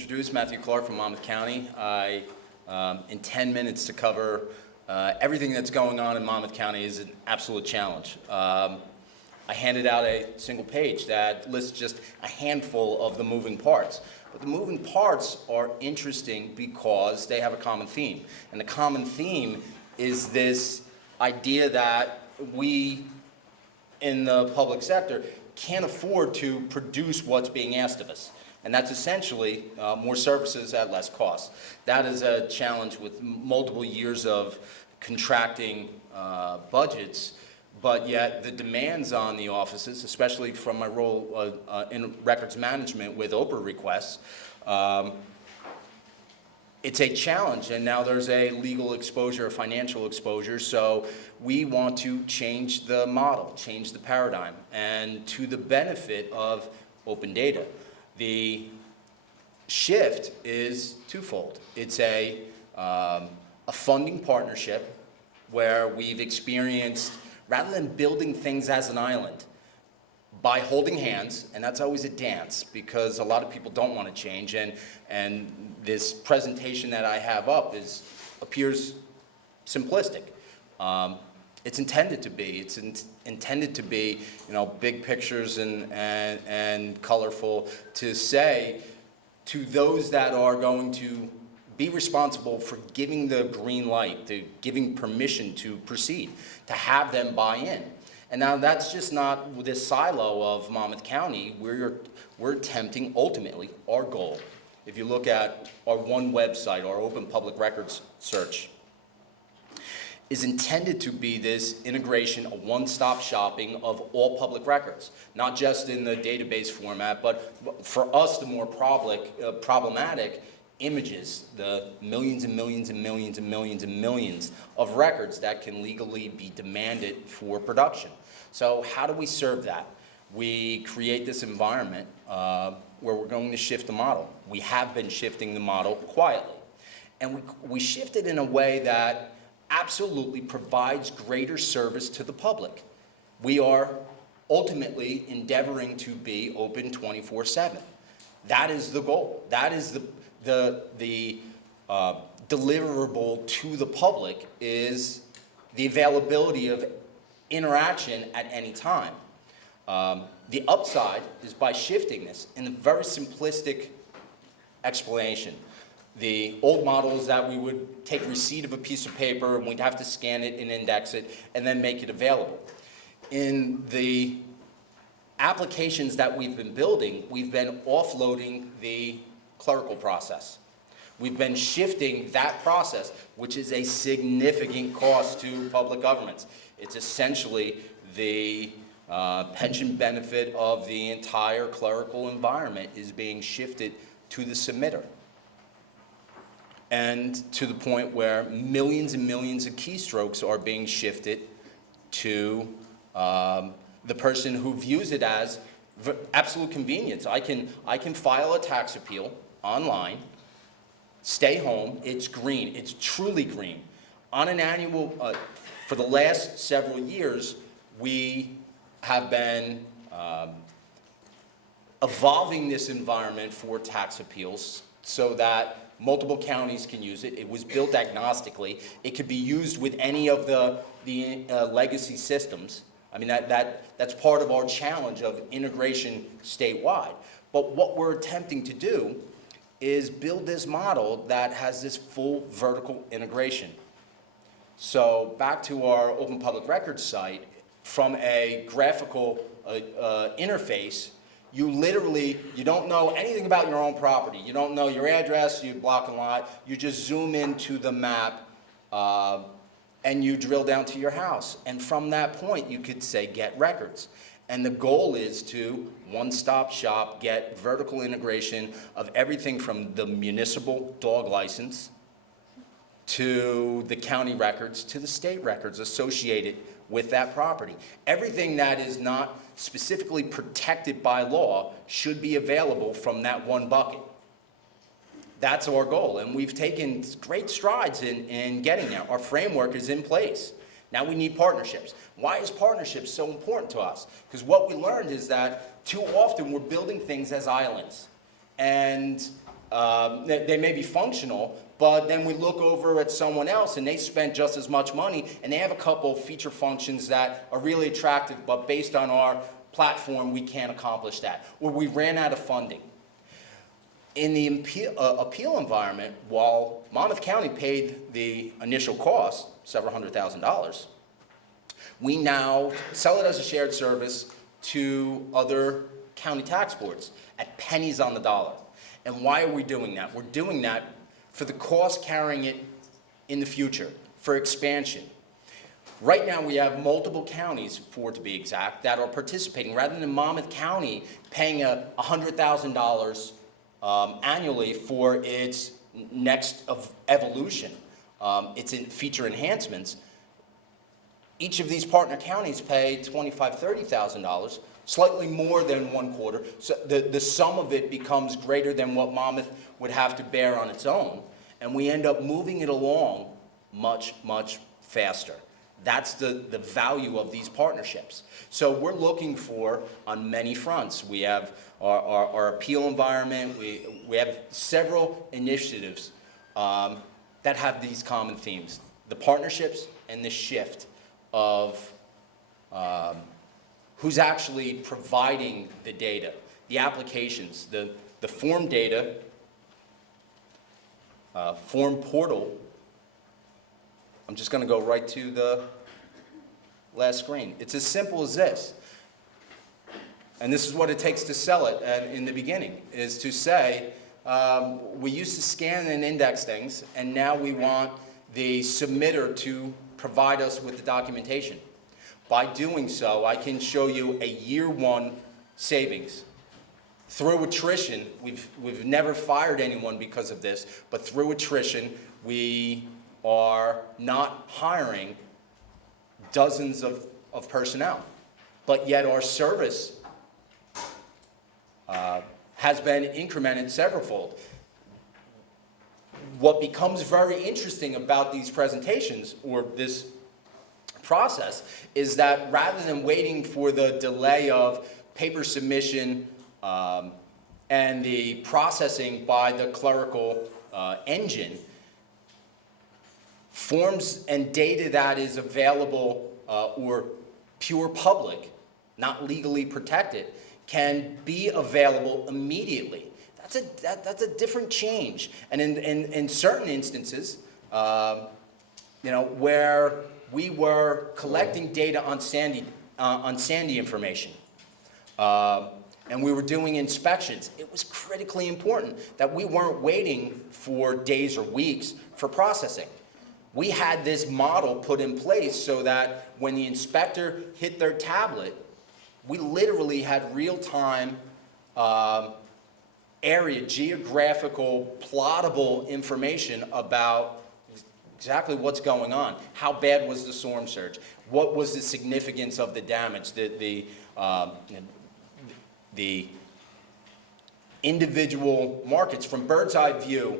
introduced, Matthew Clark from Monmouth County. I, in 10 minutes to cover everything that's going on in Monmouth County is an absolute challenge. I handed out a single page that lists just a handful of the moving parts. But the moving parts are interesting because they have a common theme. And the common theme is this idea that we in the public sector can't afford to produce what's being asked of us. And that's essentially more services at less cost. That is a challenge with multiple years of contracting budgets, but yet the demands on the offices, especially from my role in records management with Oprah requests, it's a challenge, and now there's a legal exposure, a financial exposure, so we want to change the model, change the paradigm, and to the benefit of open data. The shift is twofold. It's a funding partnership where we've experienced, rather than building things as an island, by holding hands, and that's always a dance because a lot of people don't want to change, and this presentation that I have up appears simplistic. It's intended to be. It's intended to be, big pictures and colorful, to say to those that are going to be responsible for giving the green light, to giving permission to proceed, to have them buy in. And now that's just not this silo of Monmouth County. We're attempting, ultimately, our goal. If you look at our one website, our open public records search, is intended to be this integration, a one-stop shopping of all public records, not just in the database format, but for us, the more problematic images, the millions and millions and millions and millions and millions of records that can legally be demanded for production. So how do we serve that? We create this environment where we're going to shift the model. We have been shifting the model quietly. And we shift it in a way that absolutely provides greater service to the public. We are ultimately endeavoring to be open 24/7. That is the goal. That is the deliverable to the public, is the availability of interaction at any time. The upside is by shifting this in a very simplistic explanation. The old model is that we would take receipt of a piece of paper and we'd have to scan it and index it and then make it available. In the applications that we've been building, we've been offloading the clerical process. We've been shifting that process, which is a significant cost to public governments. It's essentially the pension benefit of the entire clerical environment is being shifted to the submitter. And to the point where millions and millions of keystrokes are being shifted to the person who views it as absolute convenience. I can file a tax appeal online, stay home, it's green, it's truly green. On an annual, for the last several years, we have been evolving this environment for tax appeals so that multiple counties can use it. It was built agnostically. It could be used with any of the legacy systems. I mean, that's part of our challenge of integration statewide. But what we're attempting to do is build this model that has this full vertical integration. So back to our open public records site, from a graphical interface, you don't know anything about your own property. You don't know your address, you block and lot, you just zoom into the map and you drill down to your house. And from that point, you could say, get records. And the goal is to one-stop shop, get vertical integration of everything from the municipal dog license to the county records to the state records associated with that property. Everything that is not specifically protected by law should be available from that one bucket. That's our goal, and we've taken great strides in getting there. Our framework is in place. Now we need partnerships. Why is partnerships so important to us? Because what we learned is that too often we're building things as islands. And They may be functional, but then we look over at someone else and they spent just as much money and they have a couple feature functions that are really attractive, but based on our platform, we can't accomplish that. Or we ran out of funding. In the appeal environment, while Monmouth County paid the initial cost, several $100,000, we now sell it as a shared service to other county tax boards at pennies on the dollar. And why are we doing that? We're doing that for the cost carrying it in the future, for expansion. Right now we have multiple counties, 4 to be exact, that are participating. Rather than Monmouth County paying $100,000 annually for its next evolution, its feature enhancements, each of these partner counties pay $25,000, $30,000, slightly more than 1/4. So the sum of it becomes greater than what Monmouth would have to bear on its own, and we end up moving it along much, much faster. That's the value of these partnerships. So we're looking for, on many fronts, we have our appeal environment, we have several initiatives that have these common themes. The partnerships and the shift of who's actually providing the data, the applications, the form data, form portal. I'm just going to go right to the last screen. It's as simple as this. And this is what it takes to sell it in the beginning, is to say, we used to scan and index things, and now we want the submitter to provide us with the documentation. By doing so, I can show you a year 1 savings. Through attrition, we've never fired anyone because of this, but through attrition, we are not hiring dozens of personnel. But yet our service has been incremented severalfold. What becomes very interesting about these presentations, or this process, is that rather than waiting for the delay of paper submission and the processing by the clerical engine, forms and data that is available or pure public, not legally protected, can be available immediately. That's a different change. And in certain instances, where we were collecting data on Sandy information, and we were doing inspections, it was critically important that we weren't waiting for days or weeks for processing. We had this model put in place so that when the inspector hit their tablet, we literally had real-time geographical, plottable information about exactly what's going on. How bad was the storm surge? What was the significance of the damage? The individual markets, from bird's eye view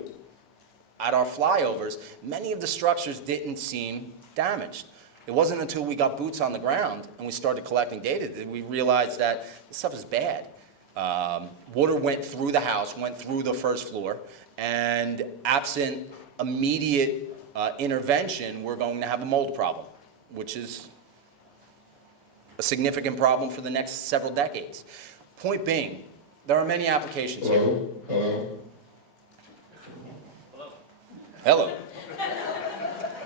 at our flyovers, many of the structures didn't seem damaged. It wasn't until we got boots on the ground and we started collecting data that we realized that this stuff is bad. Water went through the house, went through the first floor, and absent immediate intervention, we're going to have a mold problem, which is a significant problem for the next several decades. Point being, there are many applications here. Hello.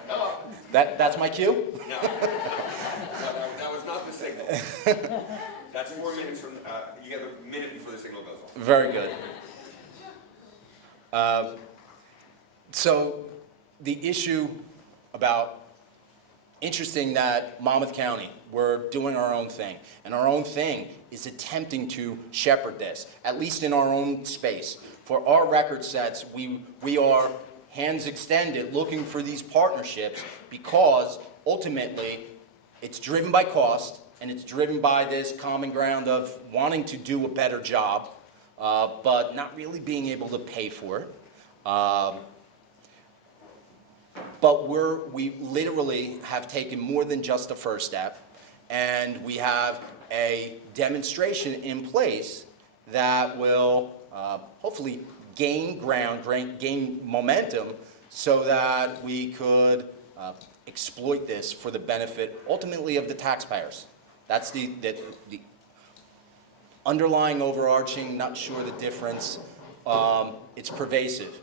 Hello. That's my cue? No. That was not the signal. That's 4 minutes from, you have a minute before the signal goes off. Very good. So the issue about, interesting that Monmouth County, we're doing our own thing. And our own thing is attempting to shepherd this, at least in our own space. For our record sets, we are hands extended looking for these partnerships, because ultimately it's driven by cost and it's driven by this common ground of wanting to do a better job, but not really being able to pay for it. But we literally have taken more than just the first step, and we have a demonstration in place that will hopefully gain ground, gain momentum, so that we could exploit this for the benefit, ultimately, of the taxpayers. That's the underlying, overarching, not sure the difference. It's pervasive.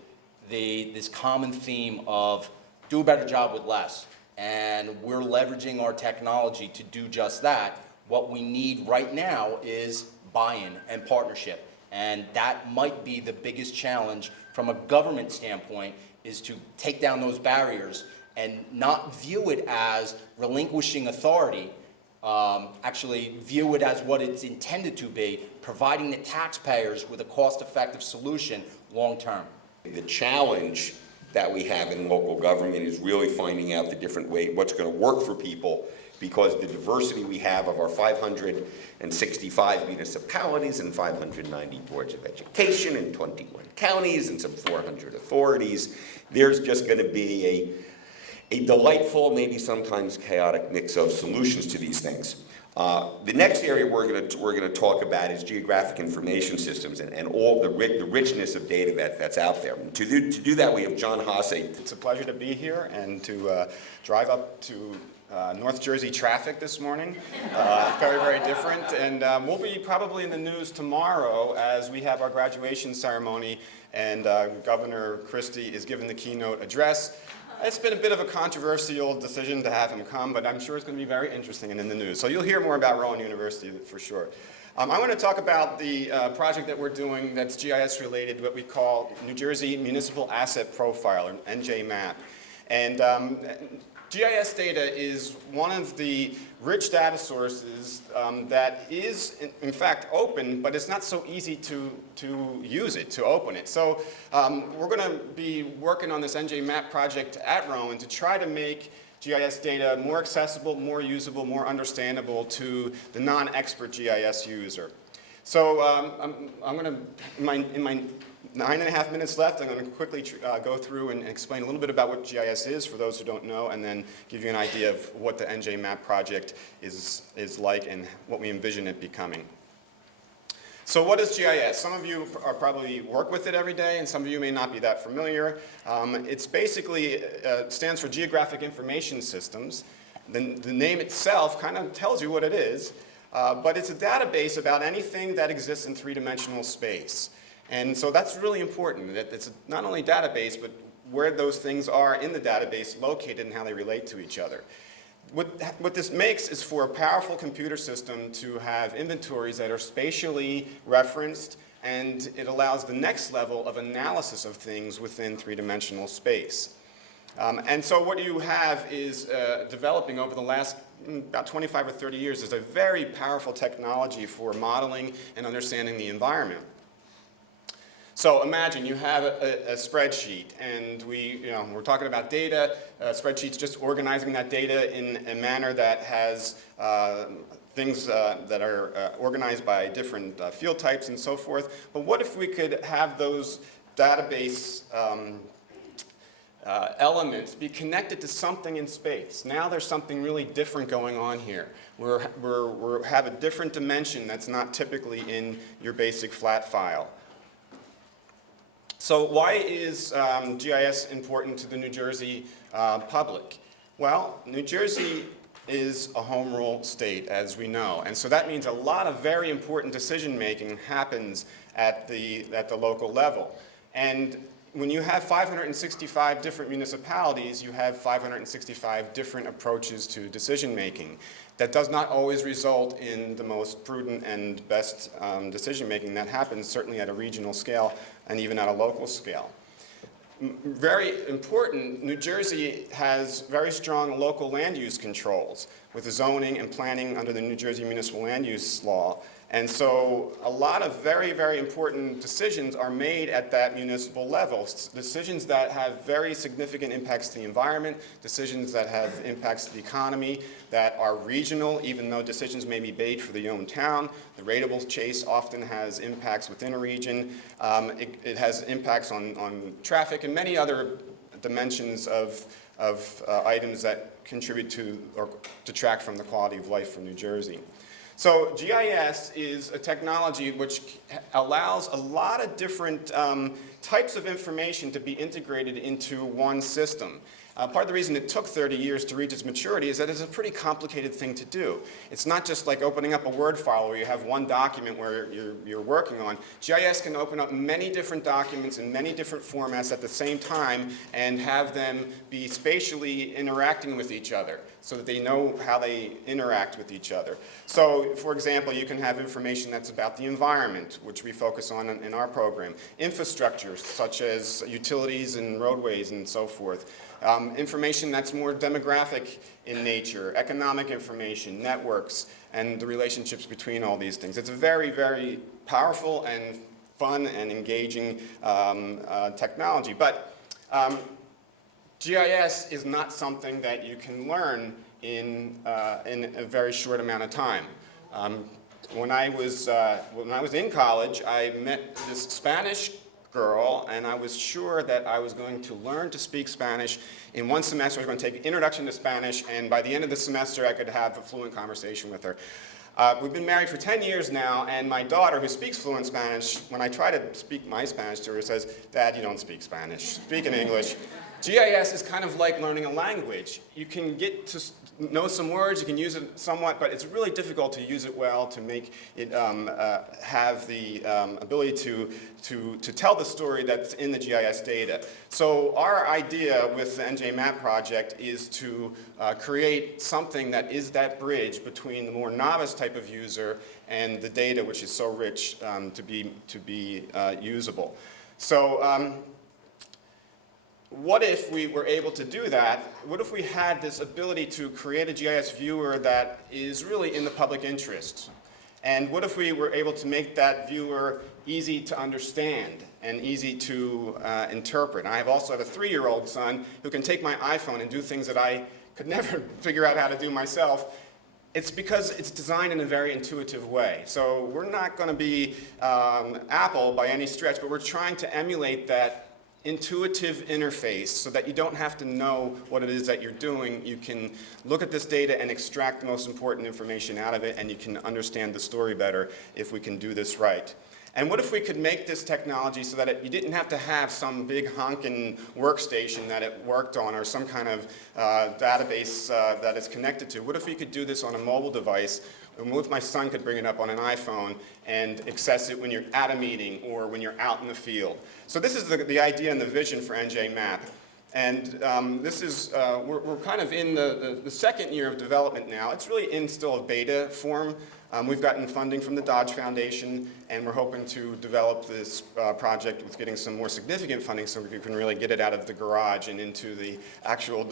This common theme of do a better job with less. And we're leveraging our technology to do just that. What we need right now is buy-in and partnership. And that might be the biggest challenge from a government standpoint, is to take down those barriers and not view it as relinquishing authority, actually view it as what it's intended to be, providing the taxpayers with a cost-effective solution long-term. The challenge that we have in local government is really finding out the different way, what's going to work for people, because the diversity we have of our 565 municipalities and 590 boards of education and 21 counties and some 400 authorities, there's just going to be a delightful, maybe sometimes chaotic mix of solutions to these things. The next area we're going to talk about is geographic information systems and all the richness of data that's out there. To do that, we have John Hasse. It's a pleasure to be here and to drive up to North Jersey traffic this morning. Very, very different. And we'll be probably in the news tomorrow as we have our graduation ceremony and Governor Christie is giving the keynote address. It's been a bit of a controversial decision to have him come, but I'm sure it's going to be very interesting and in the news. So you'll hear more about Rowan University for sure. I want to talk about the project that we're doing that's GIS related, what we call New Jersey Municipal Asset Profile, or NJMAP. And GIS data is one of the rich data sources that is, in fact, open, but it's not so easy to use it, to open it. So we're going to be working on this NJMAP project at Rowan to try to make GIS data more accessible, more usable, more understandable to the non-expert GIS user. So I'm going to, in my 9.5 minutes left, I'm going to quickly go through and explain a little bit about what GIS is for those who don't know, and then give you an idea of what the NJMAP project is like and what we envision it becoming. So what is GIS? Some of you probably work with it every day, and some of you may not be that familiar. It's basically, stands for Geographic Information Systems. The name itself kind of tells you what it is, but it's a database about anything that exists in three-dimensional space. And so that's really important, that it's not only a database, but where those things are in the database located and how they relate to each other. What this makes is for a powerful computer system to have inventories that are spatially referenced, and it allows the next level of analysis of things within three-dimensional space. And so what you have is developing over the last about 25 or 30 years is a very powerful technology for modeling and understanding the environment. So imagine you have a spreadsheet, and we're talking about data. Spreadsheet's just organizing that data in a manner that has things that are organized by different field types and so forth. But what if we could have those database elements be connected to something in space? Now there's something really different going on here. We have a different dimension that's not typically in your basic flat file. So why is GIS important to the New Jersey public? Well, New Jersey is a home rule state, as we know, and so that means a lot of very important decision making happens at the local level. And when you have 565 different municipalities, you have 565 different approaches to decision making. That does not always result in the most prudent and best decision making that happens, certainly at a regional scale and even at a local scale. Very important, New Jersey has very strong local land use controls with the zoning and planning under the New Jersey Municipal Land Use Law. And so a lot of very, very important decisions are made at that municipal level. Decisions that have very significant impacts to the environment, decisions that have impacts to the economy, that are regional, even though decisions may be made for the own town. The rateable chase often has impacts within a region. It has impacts on traffic and many other dimensions of items that contribute to or detract from the quality of life for New Jersey. So GIS is a technology which allows a lot of different types of information to be integrated into one system. Part of the reason it took 30 years to reach its maturity is that it's a pretty complicated thing to do. It's not just like opening up a Word file where you have one document where you're working on. GIS can open up many different documents in many different formats at the same time and have them be spatially interacting with each other so that they know how they interact with each other. So, for example, you can have information that's about the environment, which we focus on in our program. Infrastructure, such as utilities and roadways and so forth. Information that's more demographic in nature, economic information, networks, and the relationships between all these things. It's a very, very powerful and fun and engaging technology. But GIS is not something that you can learn in a very short amount of time. When I was in college, I met this Spanish girl, and I was sure that I was going to learn to speak Spanish. In one semester, I was going to take Introduction to Spanish, and by the end of the semester, I could have a fluent conversation with her. We've been married for 10 years now, and my daughter, who speaks fluent Spanish, when I try to speak my Spanish to her, says, "Dad, you don't speak Spanish. Speak in English." GIS is kind of like learning a language. You can get to know some words, you can use it somewhat, but it's really difficult to use it well, to make it have the ability to tell the story that's in the GIS data. So our idea with the NJ Map project is to create something that is that bridge between the more novice type of user and the data, which is so rich to be usable. So what if we were able to do that? What if we had this ability to create a GIS viewer that is really in the public interest? And what if we were able to make that viewer easy to understand and easy to interpret? And I also have a 3-year-old son who can take my iPhone and do things that I could never figure out how to do myself. It's because it's designed in a very intuitive way. So we're not going to be Apple by any stretch, but we're trying to emulate that intuitive interface so that you don't have to know what it is that you're doing. You can look at this data and extract the most important information out of it, and you can understand the story better if we can do this right. And what if we could make this technology so that you didn't have to have some big honking workstation that it worked on or some kind of database that it's connected to? What if we could do this on a mobile device? And what if my son could bring it up on an iPhone and access it when you're at a meeting or when you're out in the field? So this is the idea and the vision for NJ Map. And this is, we're kind of in the second year of development now. It's really in still a beta form. We've gotten funding from the Dodge Foundation, and we're hoping to develop this project with getting some more significant funding so we can really get it out of the garage and into the actual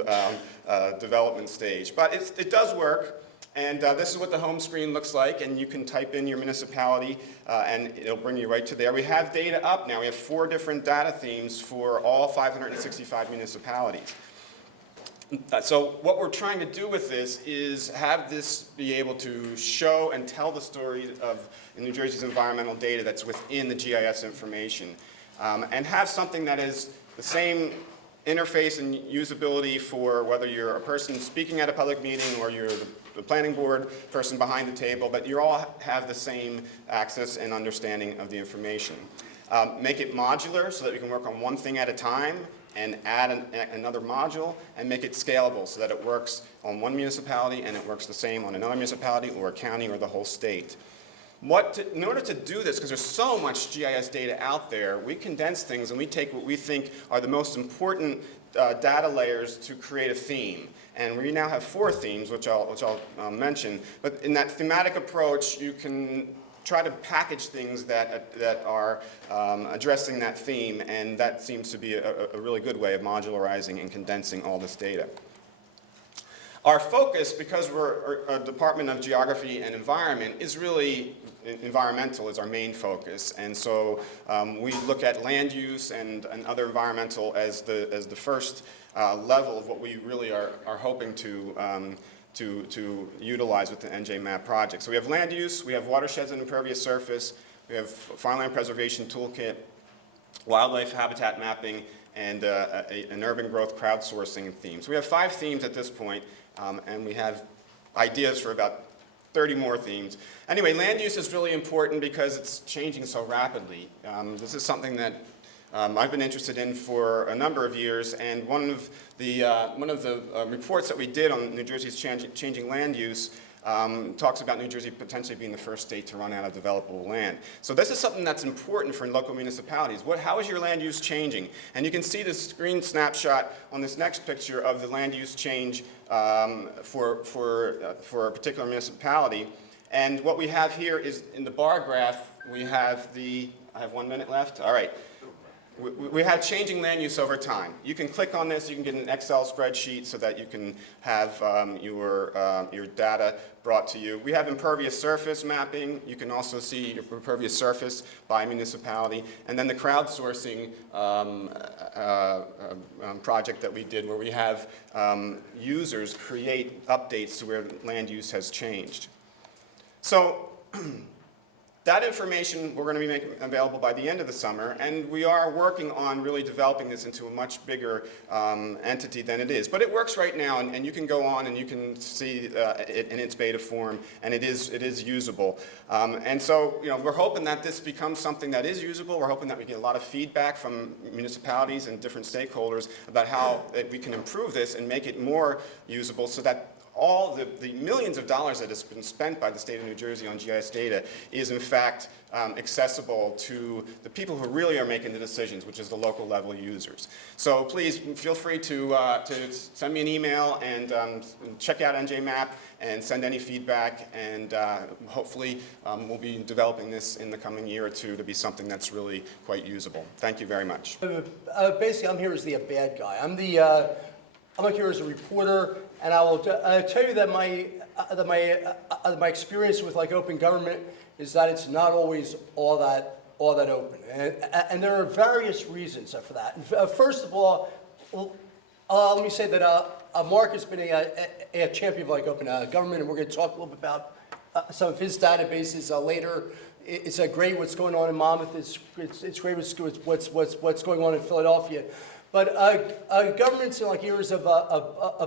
development stage. But it does work. And this is what the home screen looks like, and you can type in your municipality, and it'll bring you right to there. We have data up now. We have 4 different data themes for all 565 municipalities. So what we're trying to do with this is have this be able to show and tell the story of New Jersey's environmental data that's within the GIS information, and have something that is the same interface and usability for whether you're a person speaking at a public meeting or you're the planning board person behind the table, but you all have the same access and understanding of the information. Make it modular so that we can work on one thing at a time and add another module, and make it scalable so that it works on one municipality and it works the same on another municipality or a county or the whole state. In order to do this, because there's so much GIS data out there, we condense things and we take what we think are the most important data layers to create a theme. And we now have 4 themes, which I'll mention. But in that thematic approach, you can try to package things that are addressing that theme, and that seems to be a really good way of modularizing and condensing all this data. Our focus, because we're a Department of Geography and Environment, is really environmental is our main focus. And so we look at land use and other environmental as the first level of what we really are hoping to utilize with the NJ Map project. So we have land use, we have watersheds and impervious surface, we have farmland preservation toolkit, wildlife habitat mapping, and an urban growth crowdsourcing theme. So we have 5 themes at this point, and we have ideas for about 30 more themes. Anyway, land use is really important because it's changing so rapidly. This is something that I've been interested in for a number of years, and one of the reports that we did on New Jersey's changing land use talks about New Jersey potentially being the first state to run out of developable land. So this is something that's important for local municipalities. How is your land use changing? And you can see the screen snapshot on this next picture of the land use change for a particular municipality. And what we have here is, in the bar graph, we have I have 1 minute left? All right. We have changing land use over time. You can click on this, you can get an Excel spreadsheet so that you can have your data brought to you. We have impervious surface mapping. You can also see your impervious surface by municipality. And then the crowdsourcing project that we did, where we have users create updates to where land use has changed. So that information we're going to be making available by the end of the summer, and we are working on really developing this into a much bigger entity than it is. But it works right now, and you can go on and you can see it in its beta form, and it is usable. And so, we're hoping that this becomes something that is usable. We're hoping that we get a lot of feedback from municipalities and different stakeholders about how we can improve this and make it more usable, so that all the millions of dollars that has been spent by the state of New Jersey on GIS data is in fact accessible to the people who really are making the decisions, which is the local level users. So please feel free to send me an email and check out NJMap and send any feedback, and hopefully we'll be developing this in the coming year or two to be something that's really quite usable. Thank you very much. Basically, I'm here as the bad guy. I'm here as a reporter, and I will tell you that my experience with open government is that it's not always all that open, and there are various reasons for that. First of all, let me say that Marc has been a champion of open government, and we're going to talk a little bit about some of his databases later. It's great what's going on in Monmouth. It's great what's going on in Philadelphia. But governments in years of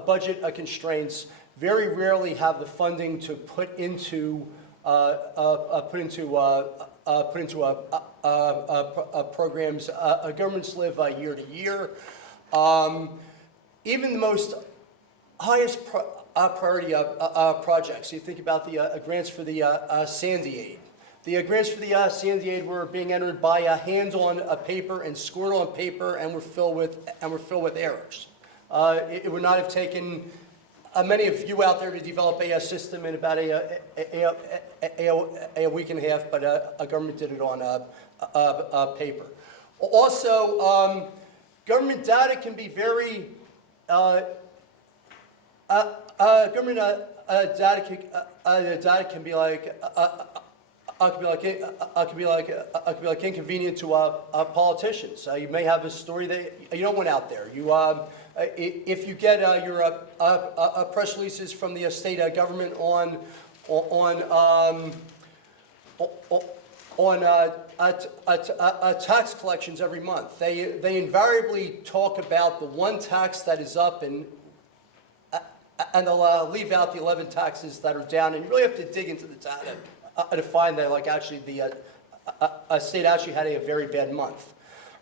budget constraints very rarely have the funding to put into programs. Governments live year to year. Even the most highest priority projects. You think about the grants for the Sandy Aid. The grants for the Sandy Aid were being entered by hand on paper and scored on paper, and were filled with errors. It would not have taken many of you out there to develop a system in about a week and a half, but a government did it on paper. Also, government data can be very data can be inconvenient to politicians. You may have a story that you don't want out there. If you get your press releases from the state government on tax collections every month, they invariably talk about the one tax that is up, and they'll leave out the 11 taxes that are down, and you really have to dig into the data to find that actually the state actually had a very bad month.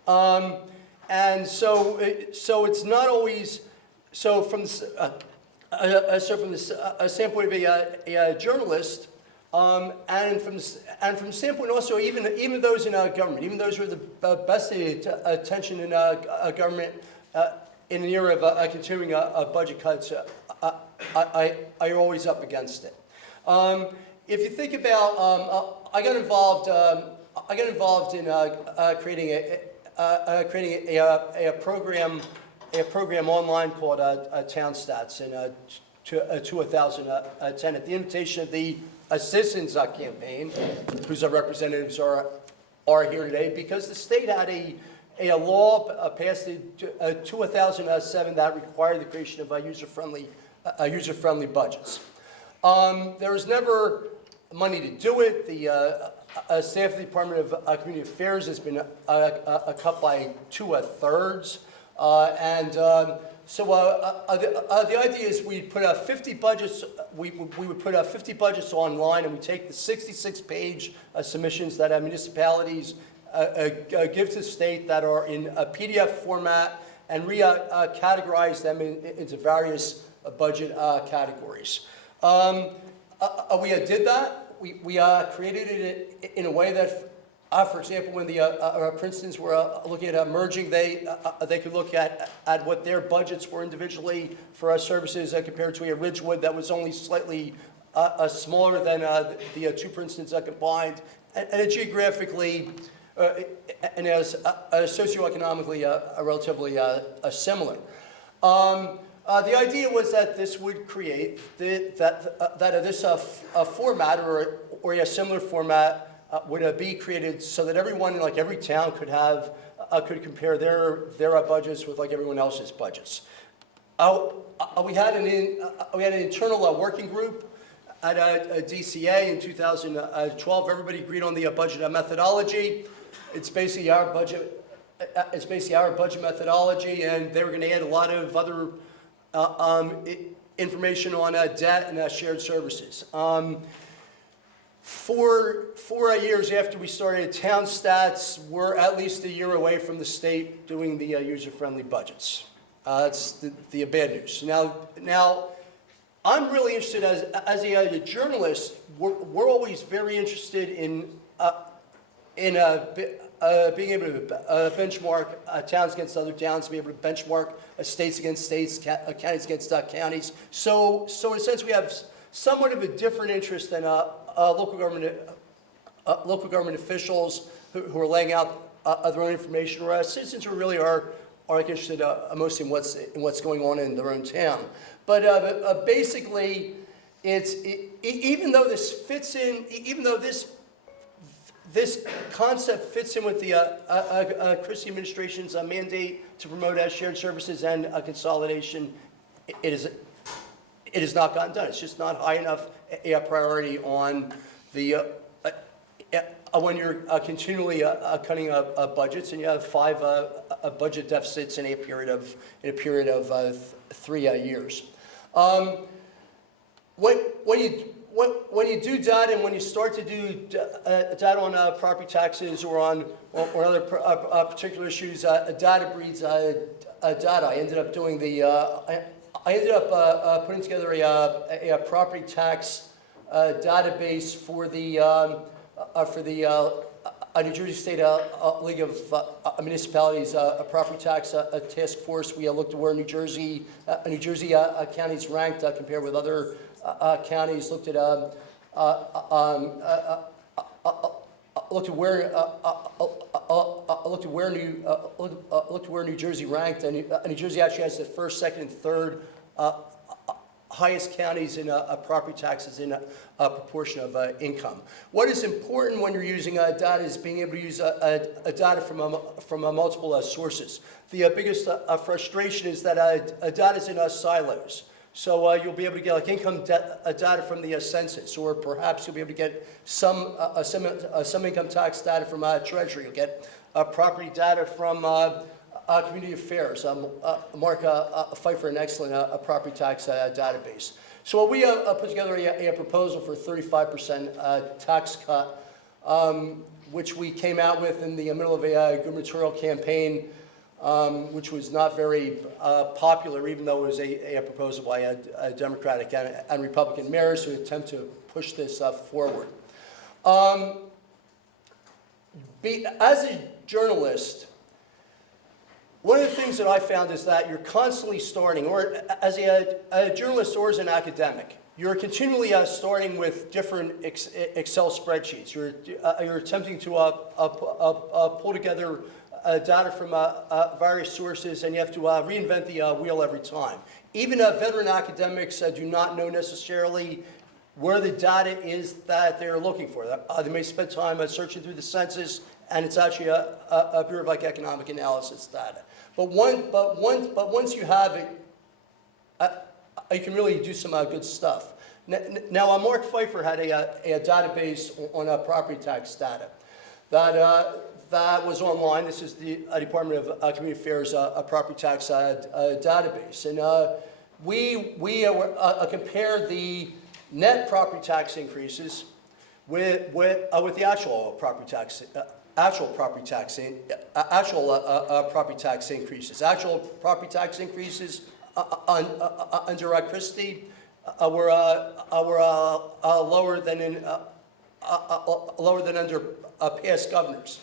And so it's not always, from the standpoint of a journalist, and from the standpoint also even those in government, even those who are the best attention in government in an era of continuing budget cuts, are always up against it. If you think about, I got involved in creating a program online called Town Stats in 2010 at the invitation of the Citizens Campaign, whose representatives are here today, because the state had a law passed in 2007 that required the creation of user-friendly budgets. There was never money to do it. The staff of the Department of Community Affairs has been cut by 2/3, and The idea is we'd put 50 budgets, we would put 50 budgets online, and we take the 66-page submissions that municipalities give to the state that are in a PDF format, and categorize them into various budget categories. We did that. We created it in a way that, for example, when the Princetons were looking at merging, they could look at what their budgets were individually for services compared to a Ridgewood that was only slightly smaller than the two Princetons combined, and geographically and as socioeconomically relatively similar. The idea was that this would create this format or a similar format would be created so that everyone, like every town, could compare their budgets with like everyone else's budgets. We had an internal working group at DCA in 2012. Everybody agreed on the budget methodology. It's basically our budget. It's basically our budget methodology, and they were going to add a lot of other information on debt and shared services. 4 years after we started, town stats were at least a year away from the state doing the user-friendly budgets. That's the bad news. Now, I'm really interested as a journalist. We're always very interested in being able to benchmark towns against other towns, be able to benchmark states against states, counties against counties. So in a sense, we have somewhat of a different interest than local government officials who are laying out their own information, or citizens who really are interested mostly in what's going on in their own town. But basically, even though this fits in, even though this concept fits in with the Christie administration's mandate to promote shared services and consolidation, it has not gotten done. It's just not high enough a priority on the when you're continually cutting budgets, and you have 5 budget deficits in a period of 3 years. When you do data, and when you start to do data on property taxes or on other particular issues, data breeds data. I ended up doing putting together a property tax database for the New Jersey State League of Municipalities property tax task force. We looked at where New Jersey counties ranked compared with other counties. Looked at where New Jersey ranked, and New Jersey actually has the first, second, and third highest counties in property taxes in proportion of income. What is important when you're using data is being able to use data from multiple sources. The biggest frustration is that data is in silos. So you'll be able to get like income data from the census, or perhaps you'll be able to get some income tax data from Treasury. You'll get property data from Community Affairs. Marc Pfeiffer, an excellent property tax database. So we put together a proposal for 35% tax cut, which we came out with in the middle of a gubernatorial campaign, which was not very popular, even though it was a proposal by a Democratic and Republican mayors who attempt to push this forward. As a journalist, one of the things that I found is that you're constantly starting, or as a journalist or as an academic, you're continually starting with different Excel spreadsheets. You're attempting to pull together data from various sources, and you have to reinvent the wheel every time. Even veteran academics do not know necessarily where the data is that they're looking for. They may spend time searching through the census, and it's actually a Bureau of Economic Analysis data. But once you have it, you can really do some good stuff. Now, Marc Pfeiffer had a database on property tax data that was online. This is the Department of Community Affairs property tax database. And we compared the net property tax increases with the actual property tax property tax increases. Actual property tax increases under Christie were lower than under past governors.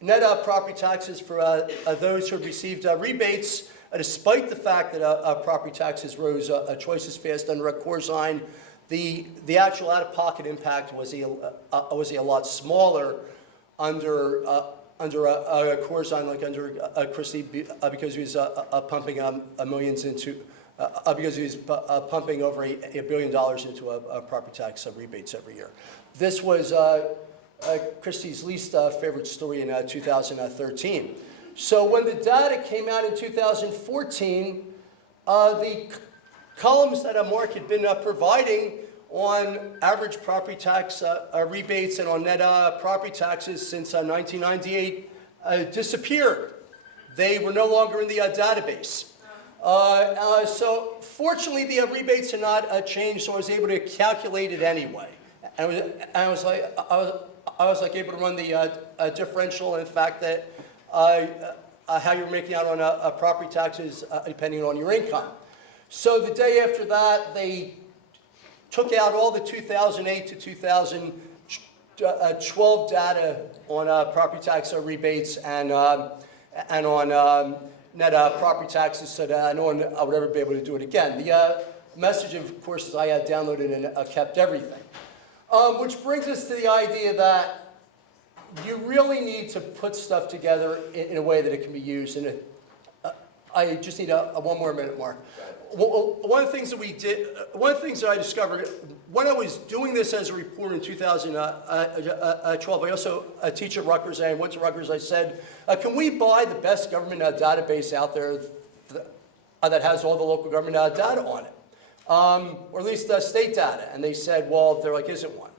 Net property taxes for those who have received rebates, despite the fact that property taxes rose twice as fast under Corzine, the actual out-of-pocket impact was a lot smaller under Corzine, like under Christie, because he was pumping millions into, because he was pumping over $1 billion into property tax rebates every year. This was Christie's least favorite story in 2013. So when the data came out in 2014, the columns that Marc had been providing on average property tax rebates and on net property taxes since 1998 disappeared. They were no longer in the database. So fortunately, the rebates had not changed, so I was able to calculate it anyway. And I was able to run the differential, and the fact that how you're making out on property taxes depending on your income. So the day after that, they took out all the 2008 to 2012 data on property tax rebates and on net property taxes, so that no one would ever be able to do it again. The message, of course, is I had downloaded and kept everything. Which brings us to the idea that you really need to put stuff together in a way that it can be used. And I just need one more minute, Marc. One of the things that we did, one of the things that I discovered when I was doing this as a reporter in 2012, I also teach at Rutgers. I went to Rutgers. I said, can we buy the best government database out there that has all the local government data on it? Or at least state data. And they said, well, there isn't one.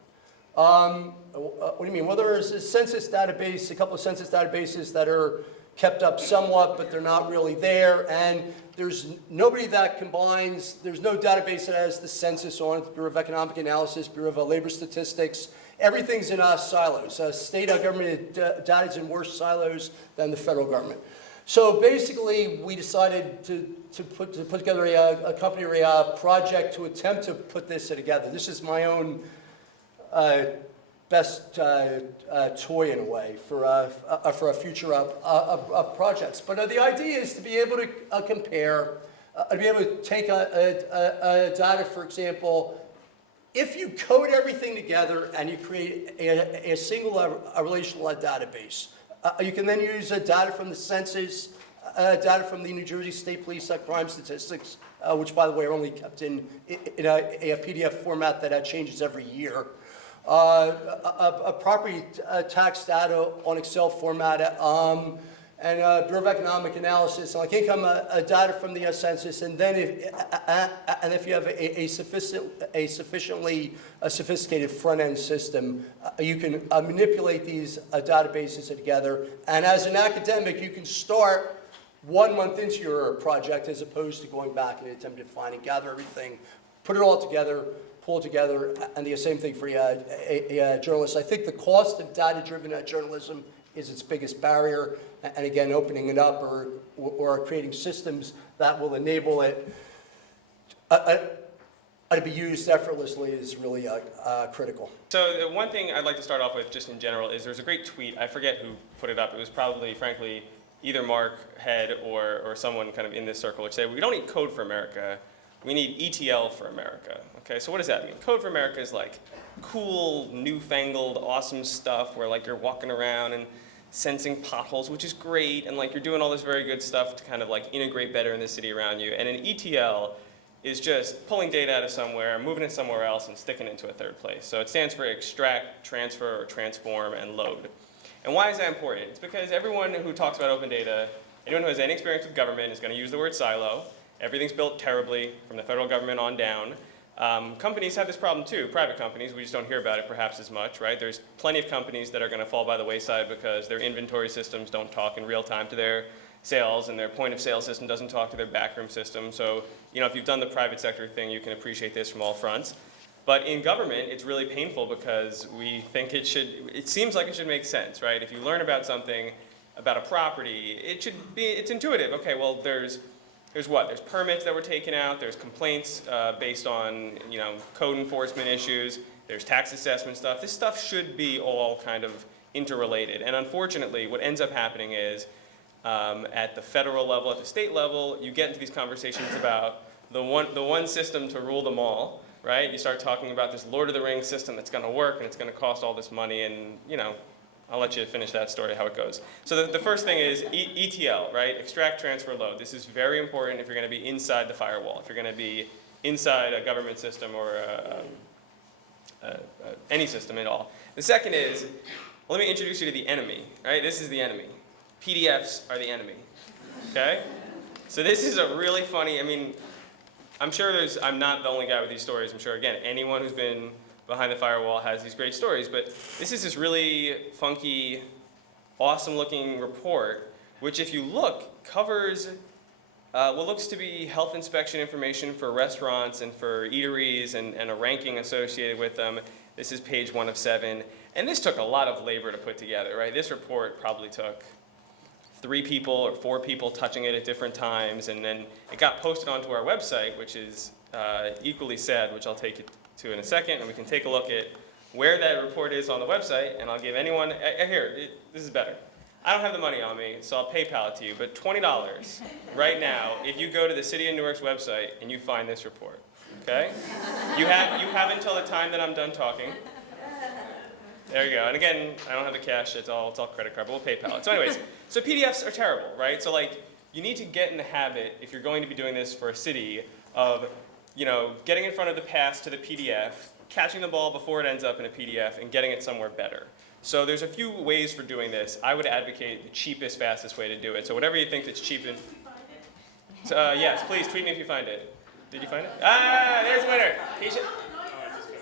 What do you mean? Well, there's a census database, a couple of census databases that are kept up somewhat, but they're not really there. And there's nobody that combines, there's no database that has the census on it, Bureau of Economic Analysis, Bureau of Labor Statistics. Everything's in silos. State government data is in worse silos than the federal government. So basically, we decided to put together a company or a project to attempt to put this together. This is my own best toy in a way for future projects. But the idea is to be able to compare, to be able to take data, for example. If you code everything together and you create a single relational database, you can then use data from the census, data from the New Jersey State Police crime statistics, which, by the way, are only kept in a PDF format that changes every year. A property tax data on Excel format, and Bureau of Economic Analysis, and income data from the census, and then if you have a sufficiently sophisticated front-end system, you can manipulate these databases together. And as an academic, you can start 1 month into your project as opposed to going back and attempting to find and gather everything, put it all together, pull it together, and the same thing for a journalist. I think the cost of data-driven journalism is its biggest barrier, and again, opening it up or creating systems that will enable it to be used effortlessly is really critical. So one thing I'd like to start off with just in general is there's a great tweet, I forget who put it up, it was probably, frankly, either Marc, Head, or someone kind of in this circle, which said, we don't need code for America, we need ETL for America. Okay, so what does that mean? Code for America is like cool, newfangled, awesome stuff where you're walking around and sensing potholes, which is great, and you're doing all this very good stuff to kind of integrate better in the city around you. And an ETL is just pulling data out of somewhere, moving it somewhere else, and sticking it into a third place. So it stands for extract, transfer, or transform, and load. And why is that important? It's because everyone who talks about open data, anyone who has any experience with government is going to use the word silo. Everything's built terribly from the federal government on down. Companies have this problem too, private companies, we just don't hear about it perhaps as much, right? There's plenty of companies that are going to fall by the wayside because their inventory systems don't talk in real time to their sales, and their point of sale system doesn't talk to their backroom system. So, if you've done the private sector thing, you can appreciate this from all fronts. But in government, it's really painful because we think it seems like it should make sense, right? If you learn about something, about a property, it's intuitive. Okay, well, there's what? There's permits that were taken out, there's complaints based on, code enforcement issues, there's tax assessment stuff. This stuff should be all kind of interrelated. And unfortunately, what ends up happening is, at the federal level, at the state level, you get into these conversations about the one system to rule them all, right? You start talking about this Lord of the Rings system that's going to work and it's going to cost all this money, and I'll let you finish that story, how it goes. So the first thing is ETL, right? Extract, transfer, load. This is very important if you're going to be inside the firewall, if you're going to be inside a government system or any system at all. The second is, let me introduce you to the enemy, right? This is the enemy. PDFs are the enemy, okay? So this is a really funny, I'm sure I'm not the only guy with these stories. I'm sure, again, anyone who's been behind the firewall has these great stories, but this is this really funky, awesome-looking report, which if you look, covers what looks to be health inspection information for restaurants and for eateries and a ranking associated with them. This is page 1 of 7, and this took a lot of labor to put together, right? This report probably took 3 people or 4 people touching it at different times, and then it got posted onto our website, which is equally sad, which I'll take you to in a second, and we can take a look at where that report is on the website, and I'll give anyone, this is better. I don't have the money on me, so I'll PayPal it to you, but $20 right now if you go to the City of Newark's website and you find this report, okay? You have until the time that I'm done talking. There you go. And again, I don't have the cash. It's all credit card, but we'll PayPal it. So anyways, so PDFs are terrible, right? So you need to get in the habit, if you're going to be doing this for a city, of getting in front of the pass to the PDF, catching the ball before it ends up in a PDF, and getting it somewhere better. So there's a few ways for doing this. I would advocate the cheapest, fastest way to do it. So whatever you think that's cheap and... yes, please tweet me if you find it. Did you find it? Ah, there's Wainer.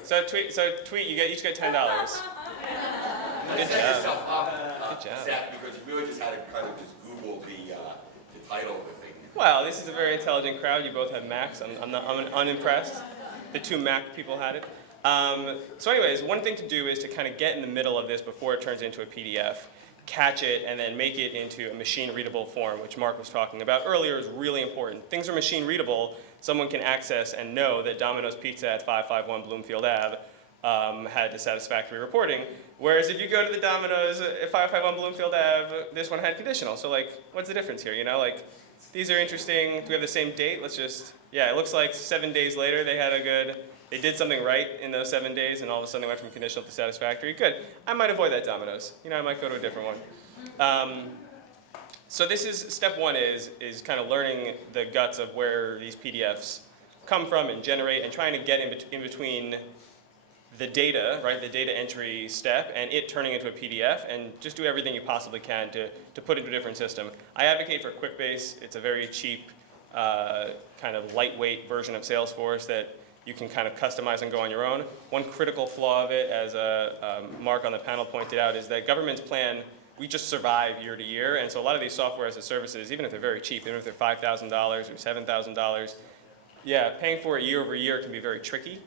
So tweet. You each get $10. Good job. Seth, because you really just had to kind of just Google the title of the thing. Well, this is a very intelligent crowd. You both have Macs. I'm unimpressed. The 2 Mac people had it. So anyways, one thing to do is to kind of get in the middle of this before it turns into a PDF, catch it, and then make it into a machine-readable form, which Marc was talking about earlier is really important. Things are machine-readable. Someone can access and know that Domino's Pizza at 551 Bloomfield Ave had dissatisfactory reporting. Whereas if you go to the Domino's at 551 Bloomfield Ave, this one had conditional. So what's the difference here? These are interesting. Do we have the same date? It looks like 7 days later they did something right in those 7 days, and all of a sudden they went from conditional to satisfactory. Good. I might avoid that Domino's. I might go to a different one. So this is, step 1 is kind of learning the guts of where these PDFs come from and generate, and trying to get in between the data, right, the data entry step, and it turning into a PDF, and just do everything you possibly can to put it into a different system. I advocate for QuickBase. It's a very cheap, kind of lightweight version of Salesforce that you can kind of customize and go on your own. One critical flaw of it, as Marc on the panel pointed out, is that government's plan, we just survive year to year, and so a lot of these software as a services, even if they're very cheap, even if they're $5,000 or $7,000, paying for it year over year can be very tricky.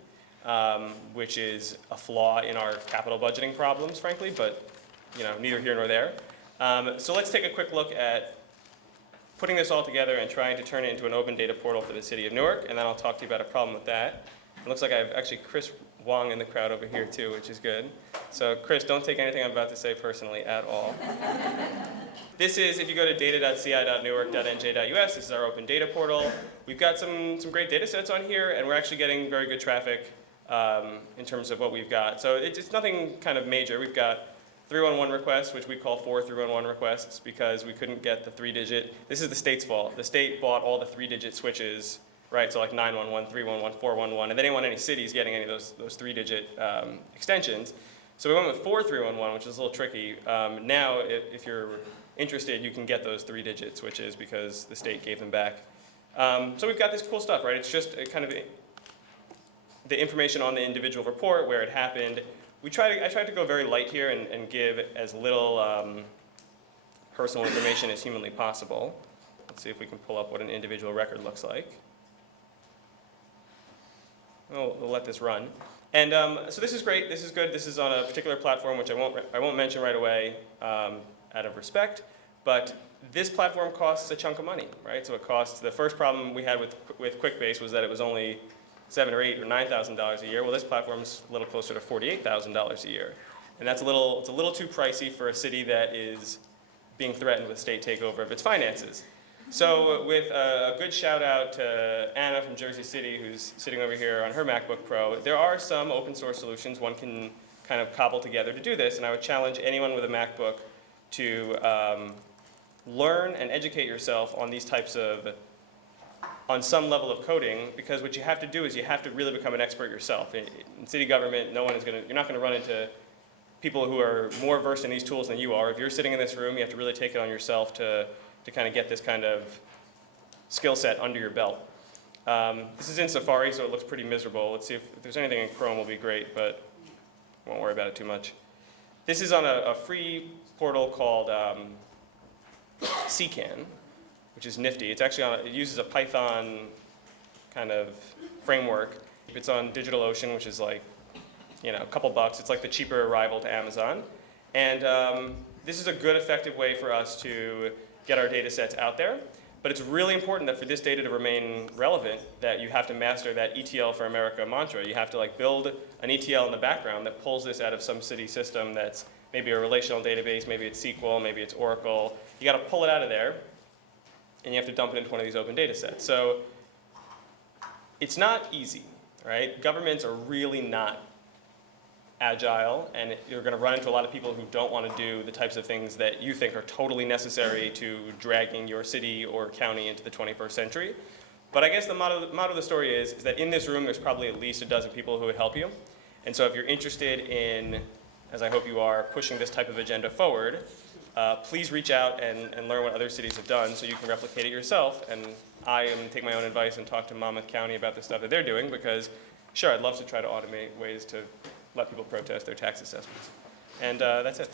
Which is a flaw in our capital budgeting problems, frankly, but neither here nor there. So let's take a quick look at putting this all together and trying to turn it into an open data portal for the City of Newark, and then I'll talk to you about a problem with that. It looks like I have actually Chris Wong in the crowd over here too, which is good. So Chris, don't take anything I'm about to say personally at all. This is, if you go to data.ci.newark.nj.us, this is our open data portal. We've got some great data sets on here, and we're actually getting very good traffic in terms of what we've got. So it's nothing kind of major. We've got 311 requests, which we call 4 311 requests because we couldn't get the 3-digit. This is the state's fault. The state bought all the 3-digit switches, right? So 911, 311, 411, and they didn't want any cities getting any of those 3-digit extensions. So we went with 4 311, which is a little tricky. Now, if you're interested, you can get those 3-digit switches because the state gave them back. So we've got this cool stuff, right? It's just a kind of, the information on the individual report, where it happened. I tried to go very light here and give as little personal information as humanly possible. Let's see if we can pull up what an individual record looks like. We'll let this run. And so this is great, this is good, this is on a particular platform which I won't mention right away out of respect, but this platform costs a chunk of money, right? So it costs, the first problem we had with QuickBase was that it was only $7,000 or $8,000 or $9,000 a year. Well, this platform's a little closer to $48,000 a year. And that's it's a little too pricey for a city that is being threatened with state takeover of its finances. So with a good shout out to Anna from Jersey City, who's sitting over here on her MacBook Pro, there are some open source solutions one can kind of cobble together to do this, and I would challenge anyone with a MacBook to learn and educate yourself on these types of, on some level of coding, because what you have to do is you have to really become an expert yourself. In city government, you're not gonna run into people who are more versed in these tools than you are. If you're sitting in this room, you have to really take it on yourself to kind of get this kind of skill set under your belt. This is in Safari, so it looks pretty miserable. Let's see if there's anything in Chrome will be great, but won't worry about it too much. This is on a free portal called CCAN, which is nifty. It's actually it uses a Python kind of framework. It's on DigitalOcean, which is like, a couple bucks. It's like the cheaper rival to Amazon. And this is a good, effective way for us to get our data sets out there. But it's really important that for this data to remain relevant, that you have to master that ETL for America mantra. You have to build an ETL in the background that pulls this out of some city system that's maybe a relational database, maybe it's SQL, maybe it's Oracle. You got to pull it out of there, and you have to dump it into one of these open data sets. So it's not easy, right? Governments are really not agile, and you're going to run into a lot of people who don't want to do the types of things that you think are totally necessary to dragging your city or county into the 21st century. But I guess the motto of the story is that in this room there's probably at least a dozen people who would help you. And so if you're interested in, as I hope you are, pushing this type of agenda forward, please reach out and learn what other cities have done so you can replicate it yourself. And I am going to take my own advice and talk to Monmouth County about the stuff that they're doing, because sure, I'd love to try to automate ways to let people protest their tax assessments. And that's it.